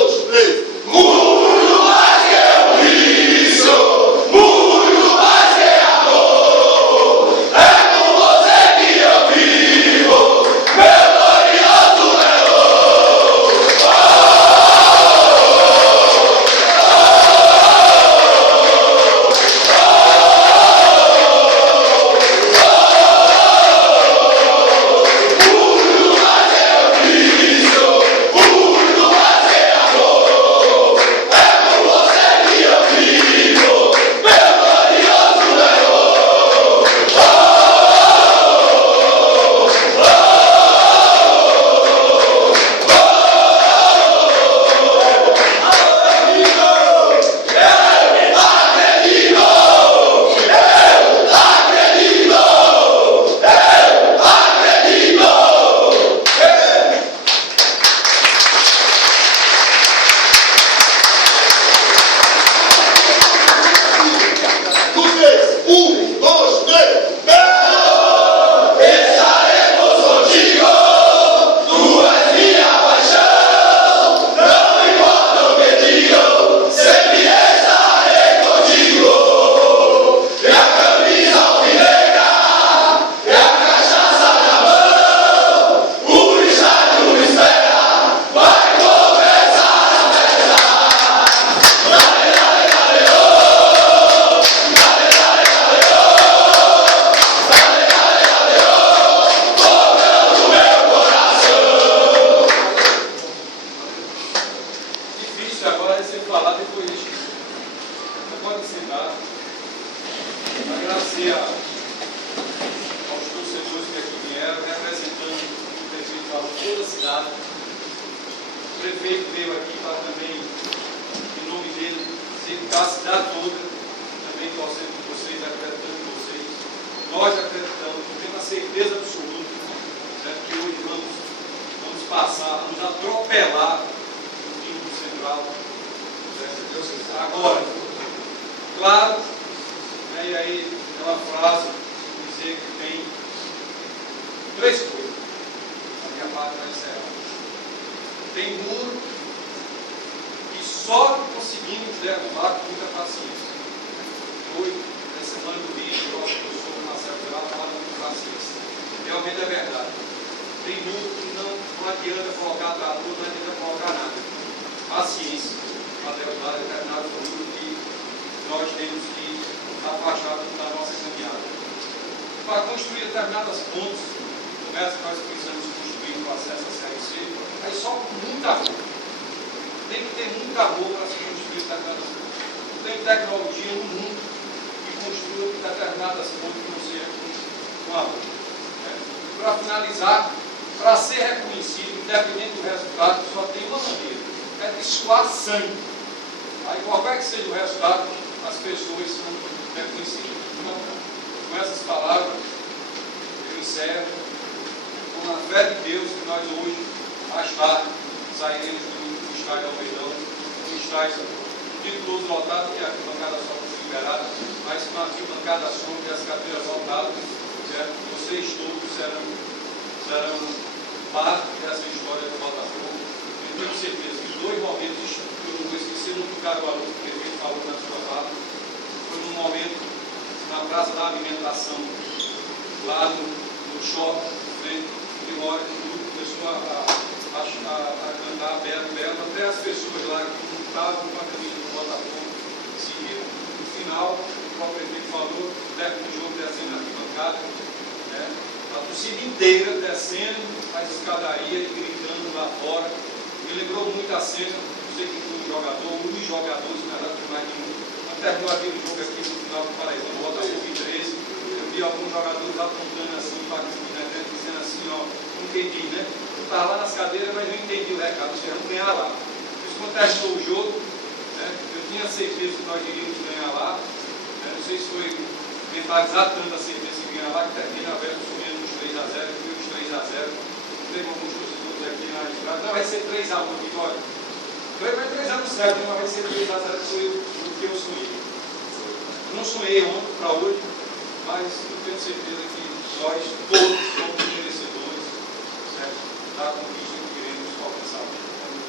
dois, três. Muito mais que o vício, muito mais que amor. É com você que eu vivo, meu glorioso leão.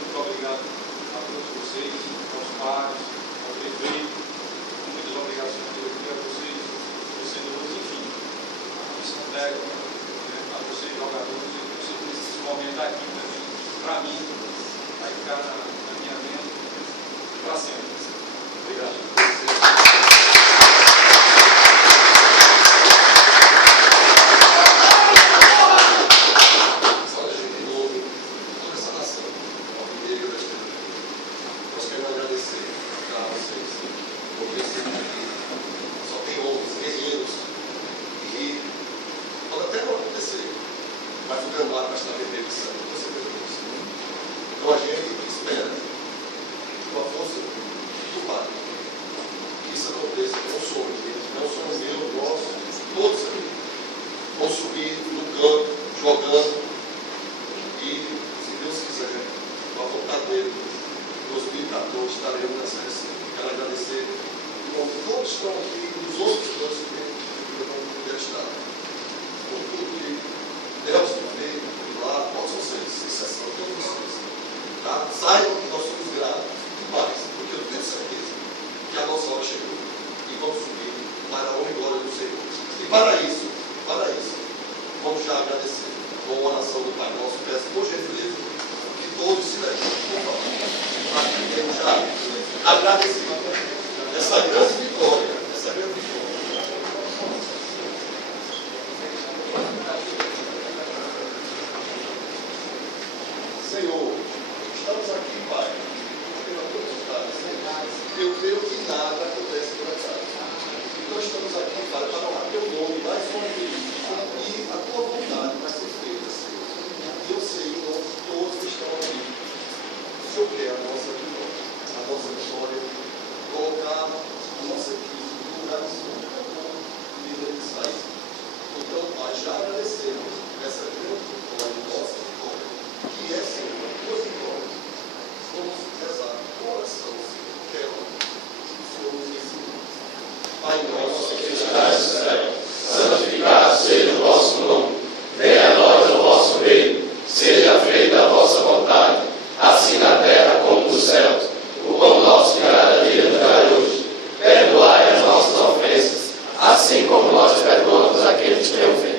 Muito obrigado a trabalho, ao prefeito, muitas obrigações que eu vi a vocês, torcedores, enfim, a comissão técnica, a vocês, jogadores, e vocês nesse momento aqui também, para mim, vai ficar na minha mente para sempre. Obrigado. Então a gente espera com a força do Pai que isso aconteça, não somos eu, nós, todos aqui vão subir no campo, jogando e, se Deus quiser, com a vontade dele, em 2014 estaremos na Série C. Quero agradecer por todos que estão aqui, os outros todos que não puderam estar, por tudo que Nelson veio lá, todos vocês, exceção, todos vocês. Tá? Saibam que nós somos gratos demais, porque eu tenho certeza que a nossa hora chegou e vamos subir para a honra e glória do Senhor. E para isso, vamos já agradecer com a oração do Pai Nosso. Peço por gentileza que todos se levantem, por favor, para que tenhamos já agradecido essa grande vitória, Senhor, estamos aqui, Pai, pela tua vontade. Eu creio que nada acontece por acaso. Então estamos aqui, Pai, para honrar teu nome mais uma vez. E a tua vontade vai ser feita, Senhor. Eu sei, irmãos, todos estão aqui. O Senhor quer a nossa vitória, colocar a nossa equipe no lugar do Senhor, líder desse país. Então, Pai, já agradecemos essa grande vitória, nossa vitória, que é, Senhor, a tua vitória. Vamos rezar com oração, Senhor, quero que o Senhor nos ensine. Pai nosso que estás no céu, santificado seja o vosso nome, venha a nós o vosso reino, seja feita a vossa vontade, assim na terra como nos céus. O pão nosso de cada dia nos dai hoje. Perdoai as nossas ofensas, assim como nós perdoamos aqueles que têm ofendido